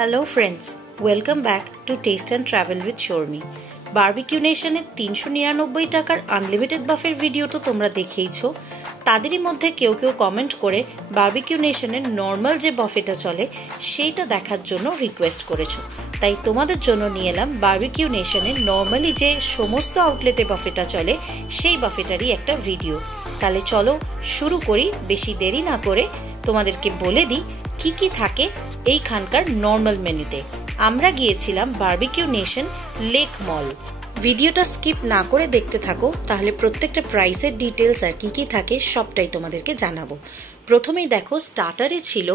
Hello friends, welcome back to taste and travel with Sharmi. Barbeque নেশনের ৩৯৯ টাকার unlimited বাফের video তো তোমরা দেখেইছো। তাদেরই মধ্যে কেউ কেউ কমেন্ট করে বারবিকিউ নেশনের নর্মাল যে বাফেটা চলে সেইটা দেখার জন্য রিকোয়েস্ট করেছো। তাই তোমাদের জন্য নিয়ে এলাম বারবিকিউ নেশনের নর্মালি যে সমস্ত আউটলেটে বাফেটা চলে সেই বাফেটারই একটা ভিডিও। তাহলে চলো শুরু করি, বেশি দেরি না করে তোমাদেরকে বলে দিই কি কি থাকে এইখানকার নর্মাল মেনুতে। আমরা গিয়েছিলাম বারবিকিউ নেশন লেক মল। ভিডিওটা স্কিপ না করে দেখতে থাকো, তাহলে প্রত্যেকটা প্রাইসের ডিটেলস আর কি কি থাকে সবটাই তোমাদেরকে জানাবো। প্রথমেই দেখো, স্টার্টারে ছিল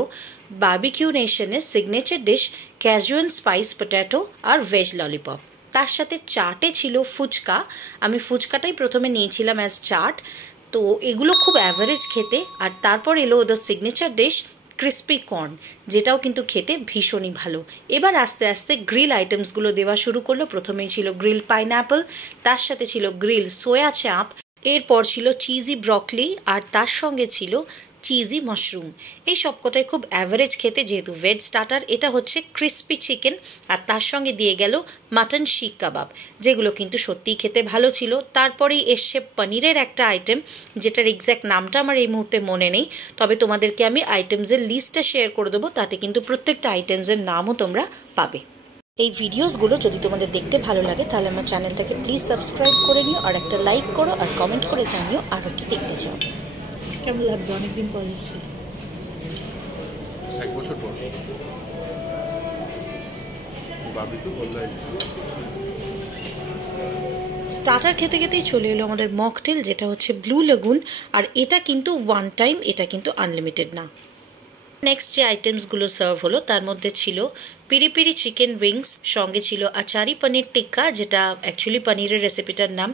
বারবিকিউ নেশনের signature dish cajun spice potato আর ভেজ ললিপপ। তার সাথে চাটে ছিল ফুচকা। আমি ফুচকাটাই প্রথমে নিয়েছিলাম অ্যাজ চাট, তো এগুলো খুব অ্যাভারেজ খেতে। আর তারপর এলো ওদের সিগনেচার ডিশ ক্রিস্পি কর্ন, যেটাও কিন্তু খেতে ভীষণই ভালো। এবার আস্তে আস্তে গ্রিল আইটেমসগুলো দেওয়া শুরু করলো। প্রথমেই ছিল গ্রিল পাইনঅ্যাপল, তার সাথে ছিল গ্রিল সোয়া চাপ, এরপর ছিল চিজি ব্রকলি, আর তার সঙ্গে ছিল চিজি মাশরুম। এই সবকটাই খুব অ্যাভারেজ খেতে, যেহেতু ভেজ স্টার্টার। এটা হচ্ছে ক্রিস্পি চিকেন, আর তার সঙ্গে দিয়ে গেল মাটন শিক কাবাব, যেগুলো কিন্তু সত্যিই খেতে ভালো ছিল। তারপরেই এসছে পনিরের একটা আইটেম, যেটার এক্স্যাক্ট নামটা আমার এই মুহূর্তে মনে নেই, তবে তোমাদেরকে আমি আইটেমসের লিস্টটা শেয়ার করে দেবো, তাতে কিন্তু প্রত্যেকটা আইটেমসের নামও তোমরা পাবে। এই ভিডিওসগুলো যদি তোমাদের দেখতে ভালো লাগে তাহলে আমার চ্যানেলটাকে প্লিজ সাবস্ক্রাইব করে নিও, আর একটা লাইক করো, আর কমেন্ট করে জানিও আরও কি দেখতে চাও। কেমন লাগছে? অনেকদিন পর এসেছি, 1 বছর পর। স্টার্টার খেতে খেতেই চলে এলো আমাদের মকটেল, যেটা হচ্ছে ব্লু লেগুন। আর এটা কিন্তু ওয়ান টাইম, এটা কিন্তু আনলিমিটেড না। নেক্সট যে আইটেমসগুলো সার্ভ হলো তার মধ্যে ছিল পিরি পিরি চিকেন উইংস, সঙ্গে ছিল আচারি পনির টিক্কা, যেটা অ্যাকচুয়ালি পনিরের রেসিপিটার নাম।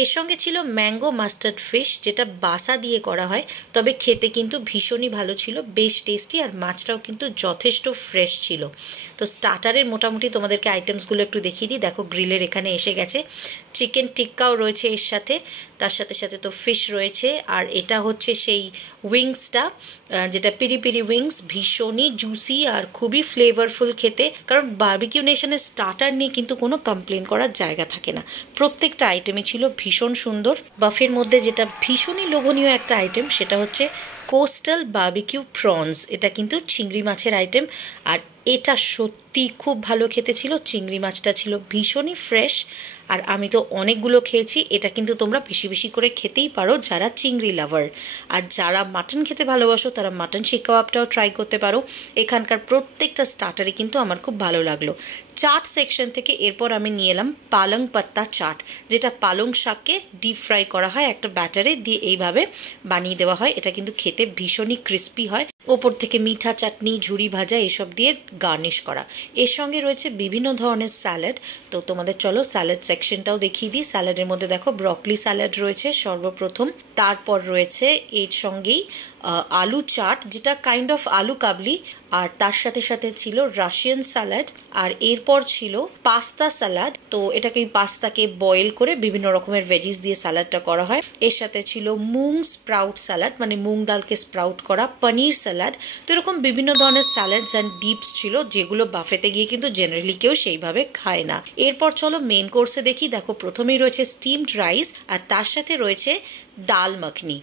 এর সঙ্গে ছিল ম্যাঙ্গো মাস্টার্ড ফিশ, যেটা বাসা দিয়ে করা হয়, তবে খেতে কিন্তু ভীষণই ভালো ছিল, বেশ টেস্টি, আর মাছটাও কিন্তু যথেষ্ট ফ্রেশ ছিল। তো স্টার্টারের মোটামুটি তোমাদেরকে আইটেমসগুলো একটু দেখিয়ে দিই। দেখো, গ্রিলের এখানে এসে গেছে, চিকেন টিক্কাও রয়েছে এর সাথে, তার সাথে সাথে তো ফিশ রয়েছে। আর এটা হচ্ছে সেই উইংসটা, যেটা পিরি পিরি উইংস, ভীষণই জুসি আর খুবই ফ্লেভারফুল খেতে। কারণ বারবিকিউ নেশনের স্টার্টার নিয়ে কিন্তু কোনো কমপ্লেন করার জায়গা থাকে না, প্রত্যেকটা আইটেমই ছিল ভীষণ সুন্দর। বাফের মধ্যে যেটা ভীষণই লোভনীয় একটা আইটেম, সেটা হচ্ছে কোস্টাল বারবিকিউ প্রনস। এটা কিন্তু চিংড়ি মাছের আইটেম, আর এটা সত্যি খুব ভালো খেতে ছিল। চিংড়ি মাছটা ছিল ভীষণই ফ্রেশ, আর আমি তো অনেকগুলো খেয়েছি। এটা কিন্তু তোমরা বেশি বেশি করে খেতেই পারো যারা চিংড়ি লাভার। আর যারা মাটন খেতে ভালোবাসো তারা মাটন শিক কাবাবটাও ট্রাই করতে পারো। এখানকার প্রত্যেকটা স্টার্টারই কিন্তু আমার খুব ভালো লাগলো। চাট সেকশন থেকে এরপর আমি নিয়ে এলাম পালং পাত্তা চাট, যেটা পালং শাককে ডিপ ফ্রাই করা হয় একটা ব্যাটারে দিয়ে, এইভাবে বানিয়ে দেওয়া হয়। এটা কিন্তু খেতে ভীষণই ক্রিস্পি হয়, ওপর থেকে মিঠা চাটনি, ঝুরি ভাজা এসব দিয়ে গার্নিশ করা। এর সঙ্গে রয়েছে বিভিন্ন ধরনের স্যালাড। তো তোমাদের চলো স্যালাড সেকশনটাও দেখিয়ে দিই। স্যালাডের মধ্যে দেখো ব্রকলি স্যালাড রয়েছে সর্বপ্রথম, তারপর রয়েছে এর সঙ্গেই আলু চাট, যেটা কাইন্ড অফ আলু কাবলি, আর তার সাথে সাথে ছিল রাশিয়ান স্যালাড, আর এরপর ছিল পাস্তা স্যালাড। তো এটাকে পাস্তাকে বয়েল করে বিভিন্ন রকমের ভেজিস দিয়ে স্যালাডটা করা হয়। এর সাথে ছিল মুং স্প্রাউট স্যালাড, মানে মুগ ডালকে স্প্রাউট করা, পনির স্যালাড। তো এরকম বিভিন্ন ধরনের স্যালাডস অ্যান্ড ডিপস ছিল, যেগুলো বাফেতে গিয়ে কিন্তু জেনারেলি কেউ সেইভাবে খায় না। এরপর চলো মেন কোর্সে দেখি। দেখো, প্রথমেই রয়েছে স্টিমড রাইস, আর তার সাথে রয়েছে ডাল মাখনি।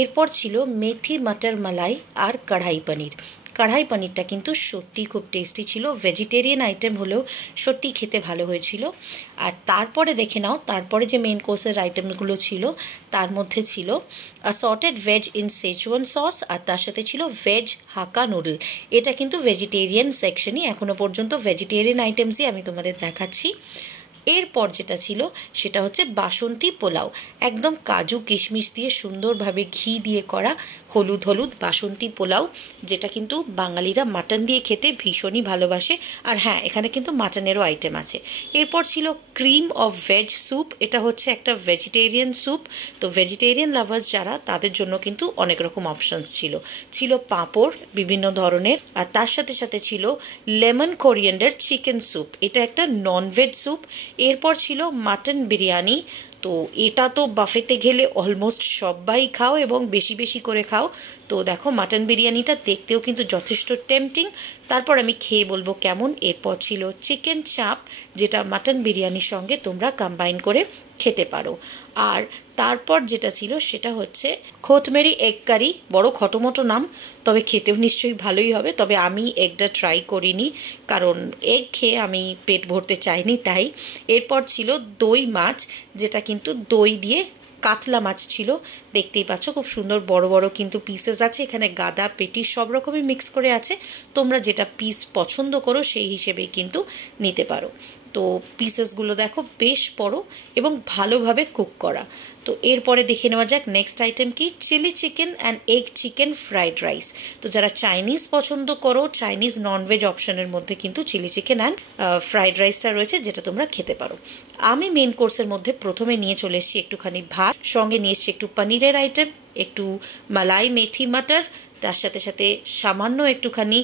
এরপর ছিল মেথি মটর মালাই আর কড়াই পনির। কড়াই পনিরটা কিন্তু সত্যি খুব টেস্টি ছিল, ভেজিটেরিয়ান আইটেম হলেও সত্যি খেতে ভালো হয়েছিল। আর তারপরে দেখে নাও, তারপরে যে মেন কোর্সের আইটেমগুলো ছিল তার মধ্যে ছিল assorted veg in schezwan sauce, আর তার সাথে ছিল ভেজ হাক্কা নুডল। এটা কিন্তু ভেজিটেরিয়ান সেকশনই, এখনও পর্যন্ত ভেজিটেরিয়ান আইটেমসই আমি তোমাদের দেখাচ্ছি। এরপর যেটা ছিল সেটা হচ্ছে বাসন্তী পোলাও, একদম কাজু কিশমিশ দিয়ে সুন্দরভাবে ঘি দিয়ে করা হলুদ হলুদ বাসন্তী পোলাও, যেটা কিন্তু বাঙালিরা মাটন দিয়ে খেতে ভীষণই ভালোবাসে। আর হ্যাঁ, এখানে কিন্তু মাটনেরও আইটেম আছে। এরপর ছিল ক্রিম অফ ভেজ স্যুপ, এটা হচ্ছে একটা ভেজিটেরিয়ান স্যুপ। তো ভেজিটেরিয়ান লাভার্স যারা, তাদের জন্য কিন্তু অনেক রকম অপশানস ছিল। ছিল পাঁপড় বিভিন্ন ধরনের, আর তার সাথে সাথে ছিল লেমন কোরিয়েন্ডার চিকেন স্যুপ, এটা একটা ননভেজ স্যুপ। এরপর ছিল মাটন বিরিয়ানি, তো এটা তো বাফেতে গেলে অলমোস্ট সবাই খাও এবং বেশি বেশি করে খাও। তো দেখো মাটন বিরিয়ানিটা দেখতেও কিন্তু যথেষ্ট টেম্পটিং। তারপর আমি খেয়ে বলবো কেমন। এরপর ছিল চিকেন চাপ, যেটা মাটন বিরিয়ানির সঙ্গে তোমরা কম্বাইন করে খেতে পারো। আর তারপর যেটা ছিল সেটা হচ্ছে খোতমেরি এগ কারি। বড় খটোমটো নাম, তবে খেতেও নিশ্চয়ই ভালোই হবে। তবে আমি এগটা ট্রাই করিনি, কারণ এগ খেয়ে আমি পেট ভরতে চাইনি তাই। এরপর ছিল দই মাছ, যেটা কিন্তু দই দিয়ে কাতলা মাছ ছিল। দেখতেই পাচ্ছ খুব সুন্দর বড় বড় কিন্তু পিসেস আছে এখানে, গাদা পেটি সব রকমই মিক্স করে আছে। তোমরা যেটা পিস পছন্দ করো সেই হিসেবেই কিন্তু নিতে পারো। তো পিসেসগুলো দেখো বেশ বড় এবং ভালোভাবে কুক করা। তো এরপরে দেখে নেওয়া যাক নেক্সট আইটেম কি, chilli chicken and egg chicken fried rice. তো যারা চাইনিজ পছন্দ করো, চাইনিজ ননভেজ অপশনের মধ্যে কিন্তু চিলি চিকেন অ্যান্ড ফ্রাইড রাইসটা রয়েছে, যেটা তোমরা খেতে পারো। আমি মেন কোর্সের মধ্যে প্রথমে নিয়ে চলে এসেছি একটুখানি ভাত, সঙ্গে নিয়ে এসেছি একটু পনিরের আইটেম, একটু মালাই মেথি মাটার, তার সাথে সাথে সামান্য একটুখানি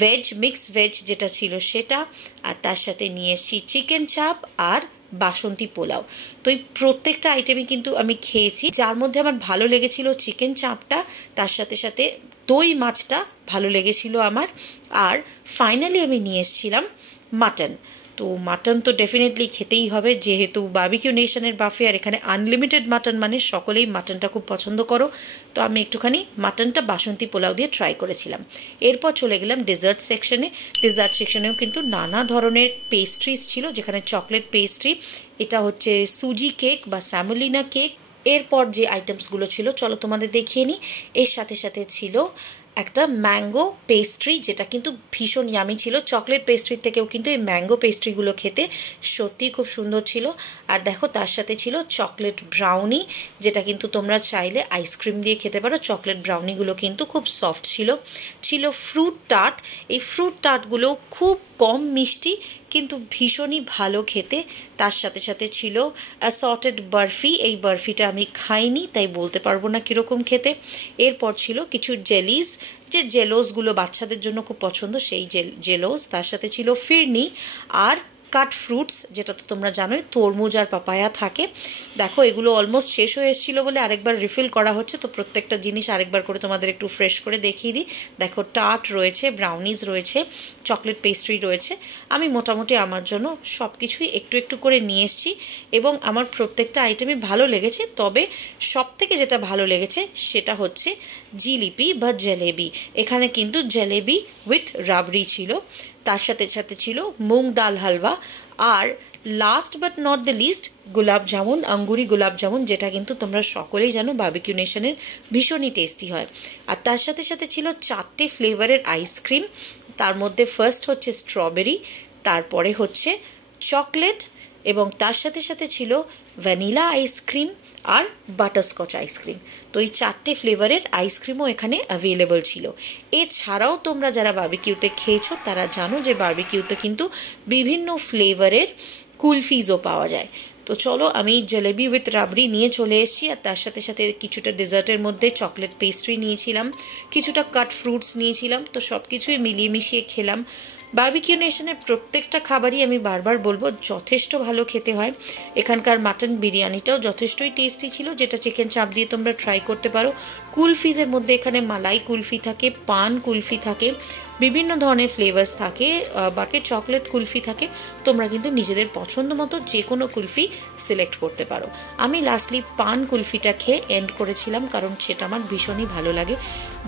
ভেজ মিক্স ভেজ যেটা ছিল সেটা, আর তার সাথে নিয়ে এসেছি চিকেন চাপ আর বাসন্তী পোলাও। তো এই প্রত্যেকটা আইটেমই কিন্তু আমি খেয়েছি, যার মধ্যে আমার ভালো লেগেছিল চিকেন চাপটা, তার সাথে সাথে দই মাছটা ভালো লেগেছিল আমার, আর ফাইনালি আমি নিয়ে এসেছিলাম মাটন। তো মাটন তো ডেফিনেটলি খেতেই হবে, যেহেতু বারবিকিউ নেশনের বাফে আর এখানে আনলিমিটেড মাটন, মানে সকলেই মাটনটা খুব পছন্দ করো। তো আমি একটুখানি মাটনটা বাসন্তী পোলাও দিয়ে ট্রাই করেছিলাম। এরপর চলে গেলাম ডেজার্ট সেকশনে। ডেজার্ট সেকশনেও কিন্তু নানা ধরনের পেস্ট্রিজ ছিল, যেখানে চকলেট পেস্ট্রি, এটা হচ্ছে সুজি কেক বা স্যামোলিনা কেক। এরপর যে আইটেমসগুলো ছিল চলো তোমাদের দেখিয়ে নিই। এর সাথে সাথে ছিল একটা ম্যাঙ্গো পেস্ট্রি, যেটা কিন্তু ভীষণ ইয়ামি ছিল। চকলেট পেস্ট্রির থেকেও কিন্তু এই ম্যাঙ্গো পেস্ট্রিগুলো খেতে সত্যিই খুব সুন্দর ছিল। আর দেখো তার সাথে ছিল চকলেট ব্রাউনি, যেটা কিন্তু তোমরা চাইলে আইসক্রিম দিয়ে খেতে পারো। চকলেট ব্রাউনিগুলো কিন্তু খুব সফট ছিল। ছিল ফ্রুট টার্ট। এই ফ্রুট টার্টগুলো খুব কম মিষ্টি কিন্তু ভীষণই ভালো খেতে। তার সাথে সাথে ছিল অ্যাসর্টেড বরফি। এই বরফিটা আমি খাইনি তাই বলতে পারবো না কীরকম খেতে। এরপর ছিল কিছু জেলিস, যে জেলোসগুলো বাচ্চাদের জন্য খুব পছন্দ সেই জেলোস। তার সাথে ছিল ফিরনি আর কাট ফ্রুটস, যেটা তো তোমরা জানোই তরমুজ আর পাপায়া থাকে। দেখো এগুলো অলমোস্ট শেষ হয়ে এসেছিলো বলে আরেকবার রিফিল করা হচ্ছে, তো প্রত্যেকটা জিনিস আরেকবার করে তোমাদের একটু ফ্রেশ করে দেখিয়ে দিই। দেখো টার্ট রয়েছে, ব্রাউনিজ রয়েছে, চকলেট পেস্ট্রি রয়েছে। আমি মোটামুটি আমার জন্য সব কিছুই একটু একটু করে নিয়ে এসেছি এবং আমার প্রত্যেকটা আইটেমই ভালো লেগেছে। তবে সব থেকে যেটা ভালো লেগেছে সেটা হচ্ছে জিলিপি বা জলেবি। এখানে কিন্তু জলেবি উইথ রাবড়ি ছিল, তার সাথে সাথে ছিল মুগ ডাল হালুয়া, আর last but not the least gulab jamun, আঙ্গুরি গোলাপ জামুন, যেটা কিন্তু তোমরা সকলেই জানো বারবিকিউ নেশনের ভীষণই টেস্টি হয়। আর তার সাথে সাথে ছিল 4টে ফ্লেভারের আইসক্রিম। তার মধ্যে ফার্স্ট হচ্ছে স্ট্রবেরি, তারপরে হচ্ছে চকলেট, এবং তার সাথে সাথে ছিল ভ্যানিলা আইসক্রিম আর বাটারস্কচ আইসক্রিম। তো এই 4টে ফ্লেভারের আইসক্রিমও এখানে অ্যাভেলেবল ছিল। এছাড়াও তোমরা যারা বারবিকিউতে খেয়েছো তারা জানো যে বারবিকিউতে কিন্তু বিভিন্ন ফ্লেভারের কুলফিজও পাওয়া যায়। তো চলো আমি জলেবি উইথ রাবড়ি নিয়ে চলে এসেছি, আর তার সাথে সাথে কিছুটা ডেজার্টের মধ্যে চকলেট পেস্ট্রি নিয়েছিলাম, কিছুটা কাট ফ্রুটস নিয়েছিলাম। তো সব কিছুই মিলিয়ে মিশিয়ে খেলাম। বারবিকিউ নেশনের প্রত্যেকটা খাবারই আমি বারবার বলবো যথেষ্ট ভালো খেতে হয়। এখানকার মাটন বিরিয়ানিটাও যথেষ্টই টেস্টি ছিল, যেটা চিকেন চাপ দিয়ে তোমরা ট্রাই করতে পারো। কুলফিজের মধ্যে এখানে মালাই কুলফি থাকে, পান কুলফি থাকে, বিভিন্ন ধরনের ফ্লেভার্স থাকে, বাকি চকলেট কুলফি থাকে। তোমরা কিন্তু নিজেদের পছন্দ মতো যে কোনো কুলফি সিলেক্ট করতে পারো। আমি লাস্টলি পান কুলফিটা খেয়ে এন্ড করেছিলাম, কারণ সেটা আমার ভীষণই ভালো লাগে।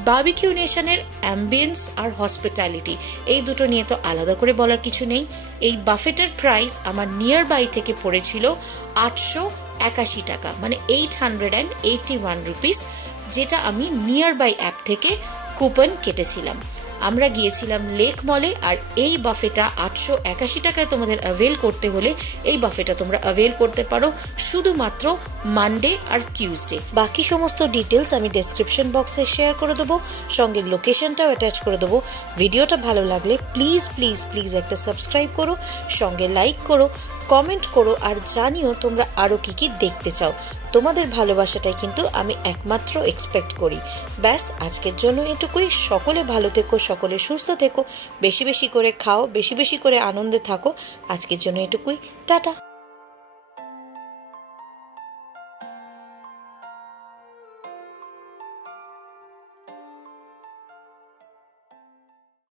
বারবিকিউ নেশনের অ্যাম্বিয়েন্স আর হসপিটালিটি এই দুটো নিয়ে তো আলাদা করে বলার কিছু নেই। এই বাফেটার প্রাইস আমার নিয়ার বাই থেকে পড়েছিল 881 টাকা, মানে 881 রুপিস, যেটা আমি নিয়ার বাই অ্যাপ থেকে কুপন কেটেছিলাম। আমরা গিয়েছিলাম লেক মলে, আর এই বাফেটা 881 টাকায় তোমাদের অ্যাভেল করতে হলে এই বাফেটা তোমরা অ্যাভেল করতে পারো শুধুমাত্র মানডে আর টিউসডে। বাকি সমস্ত ডিটেলস আমি ডেসক্রিপশন বক্সে শেয়ার করে দেবো, সঙ্গে লোকেশনটাও অ্যাটাচ করে দেবো। ভিডিওটা ভালো লাগলে প্লিজ প্লিজ প্লিজ একটা সাবস্ক্রাইব করো, সঙ্গে লাইক করো, কমেন্ট করো, আর জানিও তোমরা আরও কী কী দেখতে চাও। তোমাদের ভালোবাসাটাই কিন্তু আমি একমাত্র এক্সপেক্ট করি। ব্যাস আজকের জন্য এটুকুই। সকলে ভালো থেকো, সকলে সুস্থ থেকো, বেশি বেশি করে খাও, বেশি বেশি করে আনন্দে থাকো। আজকের জন্য এটুকুই, টাটা।